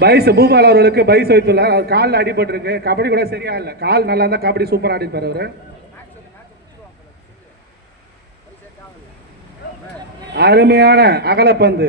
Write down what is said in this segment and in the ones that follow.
பைஸ் பூபால் அவர்களுக்கு பைஸ் வைத்துள்ளார். அவர் காலில் அடிபட்டிருக்கு. கபடி கூட சரியா இல்லை. கால் நல்லா இருந்தால் கபடி சூப்பராக ஆடிப்பார் அவர். அருமையான அகலப்பந்து.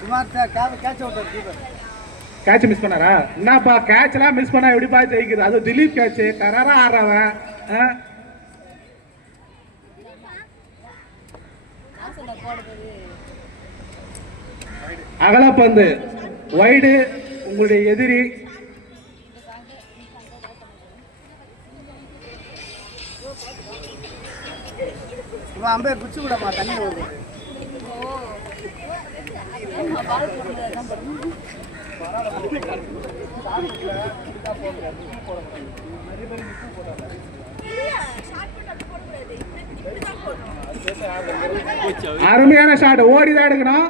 குமார் கேட்ச் கேட்ச் மிஸ் பண்ணாரா? என்னப்பா கேட்ச்லாம் மிஸ் பண்ணா எப்படிப்பா ஜெயிக்குது? அது திலீப் கேட்ச் கரரா ஆடுறவன். ஆ? அகலப்பந்து. வைடு உங்களுடைய எதிரி. இவன் அம்பே பிடிச்சி விடமா தண்ணி வருது அருமையான ஷாட் ஓடி தான் எடுக்கணும்.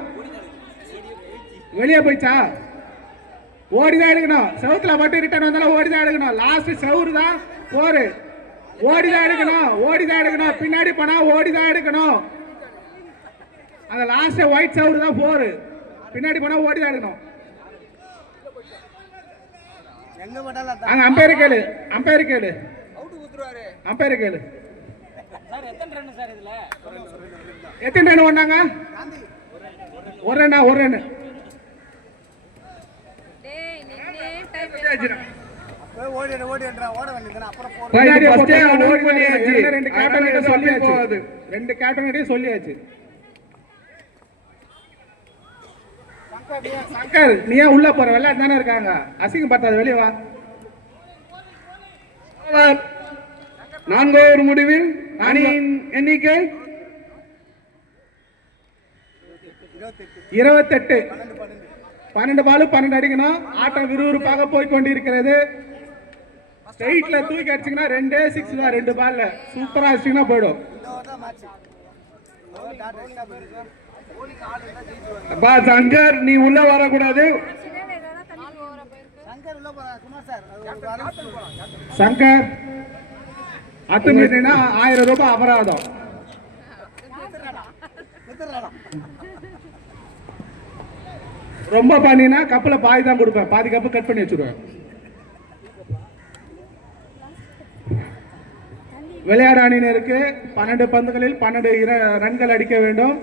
வெளியே போயிச்சா? ஓடி தான் எடுக்கணும். செவுத்துல மட்டும் ரிட்டர்ன் வந்தாலும் ஓடி தான் எடுக்கணும். லாஸ்ட் சவுரு தான் போரு. ஓடி தான் எடுக்கணும் ஓடி தான் எடுக்கணும். பின்னாடி போனா ஓடி தான் எடுக்கணும். அந்த லாஸ்ட் ஒயிட் செவுரு தான் போரு. பின்னாடி போனா ஓடி தான் எடுக்கணும் அங்க அம்பையர் கேளு அம்பையர் கேளு. அம்பையர் கேளு. எத்தனை ரன் ஓடினாங்க ஒரு ரன்னா ஒரு ரன் டேய் நின்னே டைம் போய் ஓடி ஓடிடுறான் ஓட வேண்டியதுனா அப்புறம் போற பின்னாடி first போட்டு ஏ ஓடி ஓடி பண்ணியாச்சு. ரெண்டு ரெண்டு கேப்டன் கிட்ட அதனால சொல்லியாச்சு. போகாது. ரெண்டு கேப்டன் கிட்டயும் சொல்லியாச்சு. சங்கர் நீ ஏன் உள்ள போற? விளையாட்டு தானே இருக்காங்க. அசிங்கம் பார்த்தாது வெளியே வா. நான்காவது முடிவில் அணியின் எண்ணிக்கை இருபத்தெட்டு. பன்னெண்டு பாலு பன்னெண்டு அடிக்கணும். ஆட்டம் விறுவிறுப்பாக போய் கொண்டிருக்கிறது ஸ்ட்ரைட்ல தூக்கி அடிச்சீங்கன்னா ரெண்டே சிக்ஸ் தான் ரெண்டு பால்ல சூப்பரா அடிச்சீங்கன்னா போயிடும். பா சங்கர் நீ உள்ள வரக்கூடாது. சங்கர் உள்ள அத்துமீறினா ஆயிரம் ரூபாய் அபராதம். ரொம்ப பண்ணினா கப்பில் பாதி தான் கொடுப்பேன். பாதி கப்பு கட் பண்ணி வச்சிருவேன். விளையாடு அணியினருக்கு பன்னெண்டு பந்துகளில் பன்னெண்டு இர- ரன்கள் அடிக்க வேண்டும்.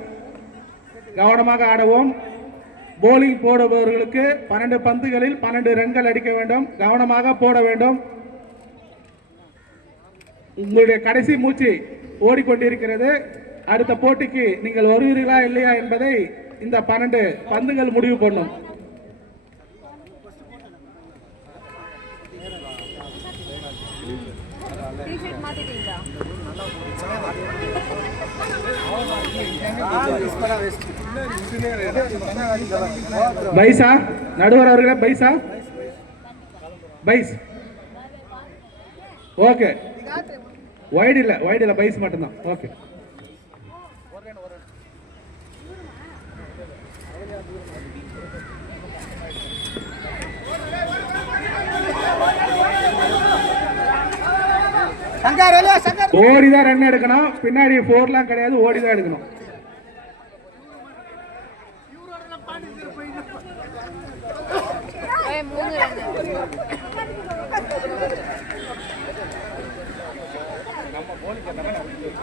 கவனமாக ஆடவும். போலிங் போடுபவர்களுக்கு பன்னெண்டு பந்துகளில் பன்னெண்டு ரன்கள் அடிக்க வேண்டும். கவனமாக போட வேண்டும். உங்களுடைய கடைசி மூச்சு ஓடிக்கொண்டிருக்கிறது. அடுத்த போட்டிக்கு நீங்கள் வருவீர்களா இல்லையா என்பதை இந்த பன்னெண்டு பந்துகள் முடிவு பண்ணும் டிஷர்ட் மாத்திட்டீங்களா மிஸ் பண்ண வேஸ்ட் பைசா நடுவர் அவர்களே பைசா? பைஸ். ஓகே. வைடு இல்ல வைடு இல்ல பைஸ் மட்டும்தான். ஓகே. சங்கர் வெளியே சங்கர். ஓடி தான் ரன் எடுக்கணும். பின்னாடி ஃபோர்லாம் கிடையாது ஓடி தான் எடுக்கணும்.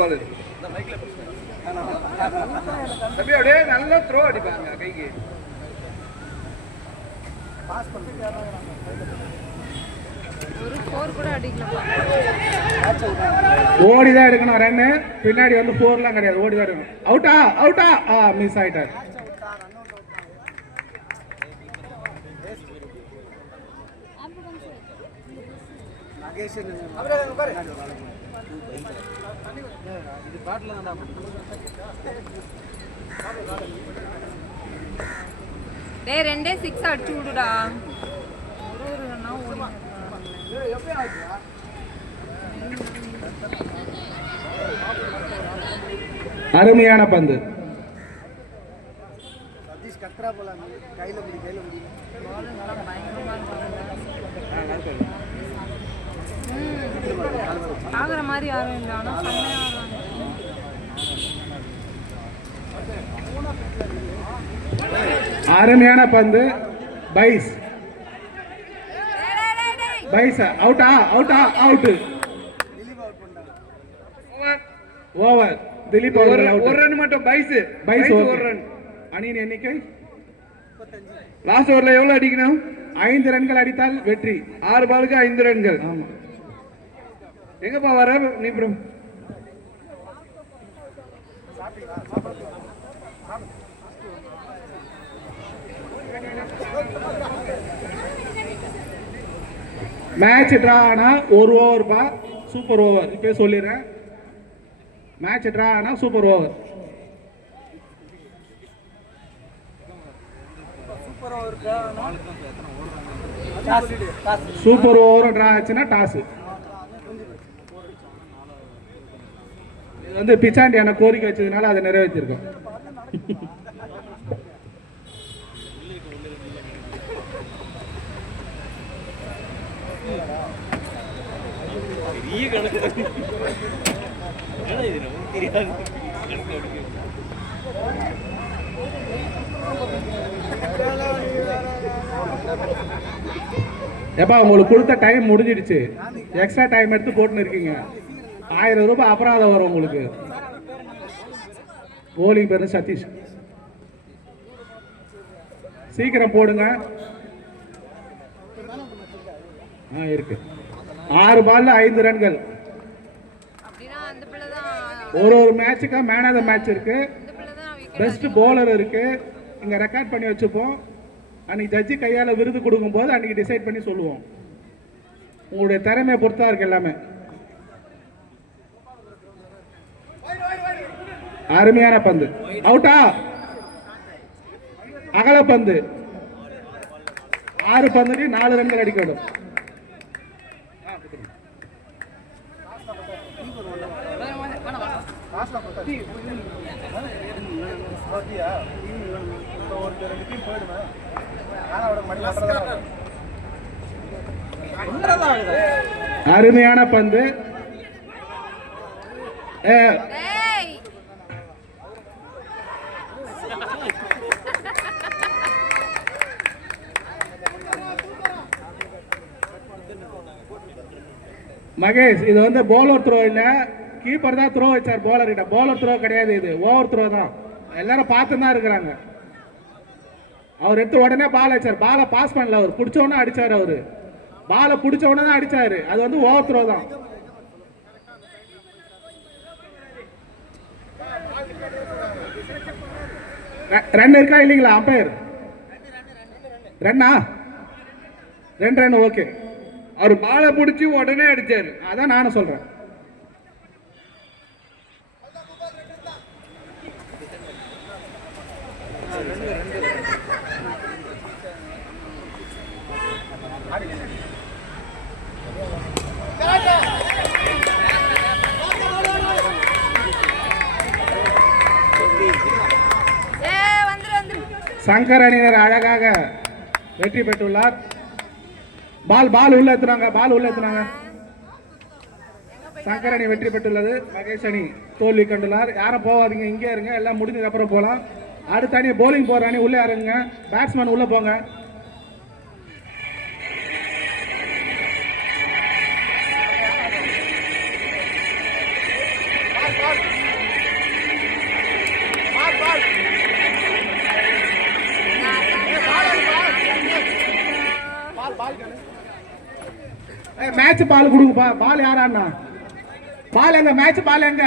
மூணு பால். தம்பி அப்படியே நல்லா த்ரோ அடிப்பாங்க கைக்கு. ஓடிதான் ஓடி தான் எடுக்கணும் ரன்னு பின்னாடி வந்து போர்லாம் கிடையாது ஓடி தான் எடுக்கணும். அவுட்டா அவுட்டா ஆ மிஸ் ஆயிட்டார். நகேஷ் இது பாட்டில் தான் டேய் ரெண்டே சிக்ஸ் அடிச்சு விடுடா. ஒரு ஒரு ரன்னா ஓடி அருமையான பந்து. சதீஷ் கத்ரா போல கையில் பிடி கையில் பிடி பால் நல்லா பயங்கரமா இருக்கு ம் ஆகுற மாதிரி யாரும் இல்லை ஆனால் செம்மையாக ஆடுறாங்க. அருமையான பந்து. பைஸ். பைஸ் அவுட்டா அவுட்டா அவுட்டு ஓவர் திலீப் ஒரு ஒரு ரன் மட்டும் பைஸ். பைஸ் ஒரு ஒரு ரன் அணியின் எண்ணிக்கை? லாஸ்ட் ஓவர்ல எவ்வளவு அடிக்கணும்? ஐந்து ரன்கள் அடித்தால் வெற்றி. ஆறு பாலுக்கு ஐந்து ரன்கள். ஆமா. எங்கப்பா வர? நீ ப்ரோ. மேட்ச் ட்ரா ஆனா ஒரு ஓவர் பா. சூப்பர் ஓவர் இப்போ சொல்லிடுறேன். மேட்ச் ட்ரா ஆனா super over super over super over draw ஆச்சுன்னா டாஸ் வந்து பிச்சாண்டி கோரிக்கை வச்சதுனால அதை நிறைவேற்றிருக்கோம். எப்பா உங்களுக்கு கொடுத்த டைம் முடிஞ்சிடுச்சு. எக்ஸ்ட்ரா டைம் எடுத்து போட்டுன்னு இருக்கீங்க. ஆயிரம் ரூபாய் அபராதம் வரும் உங்களுக்கு. போலிங் பேரு சதீஷ்? சீக்கிரம் போடுங்க. ஆ இருக்கு. ஆறு பால்ல ஐந்து ரன்கள். ஒரு ஒரு மேட்சுக்கா மேன் ஆஃப் த மேட்ச் இருக்கு. பெஸ்ட் போலர் இருக்கு. இங்க ரெக்கார்ட் பண்ணி வச்சுப்போம். அன்னைக்கு ஜட்ஜி கையால விருது கொடுக்கும்போது அன்னைக்கு டிசைட் பண்ணி சொல்லுவோம். உங்களுடைய திறமையை பொறுத்தா இருக்கு எல்லாமே. அருமையான பந்து. அவுட்டா அகல பந்து. ஆறு பந்துக்கு நாலு ரன்கள் அடிக்கணும். அருமையான பந்து ஓகேயா இப்போ ஒரு ரெண்டு டீம் போயிடுவேன் ஆனால் அவட மணி மாத்திரம் அருமையான பந்து ஏ, டேய் மகேஷ் இது வந்து போலர் த்ரோ இல்ல. கீப்பர் தான் த்ரோ வச்சார் போலர் கிட்ட. போலர் த்ரோ கிடையாது இது. ஓவர் த்ரோ தான். எல்லாரும் பார்த்து தான் இருக்கிறாங்க. அவர் எடுத்து உடனே பால் வச்சார் பாலை பாஸ் பண்ணல அவர். பிடிச்ச உடனே அடிச்சார் அவரு. பாலை பிடிச்ச உடனே தான் அடிச்சாரு. அது வந்து ஓவர் த்ரோ தான். ரன் இருக்கா இல்லைங்களா? அம்பையர் ரன்னா ரெண்டு ரன் ஓகே. அவர் பாலை பிடிச்சி உடனே அடிச்சார். அதான் நானும் சொல்றேன். சங்கர் அணியினர் அழகாக வெற்றி பெற்றுள்ளார். பால் பால் உள்ள எத்துனாங்க பால் உள்ள எத்துனாங்க. சங்கர் அணி வெற்றி பெற்றுள்ளது. மகேஷ் அணி தோல்வி கண்டுள்ளார். யாரும் போகாதீங்க இங்கே இருங்க எல்லாம் முடிஞ்சதுக்கப்புறம் போகலாம் அடுத்த அணி போலிங் போகிற அணி உள்ளே இறங்குங்க. பேட்ஸ்மேன் உள்ளே போங்க. மேட்ச் பால் கொடுங்கப்பா பால் யாராண்ணா பால் எங்க மேட்ச் பால் எங்க?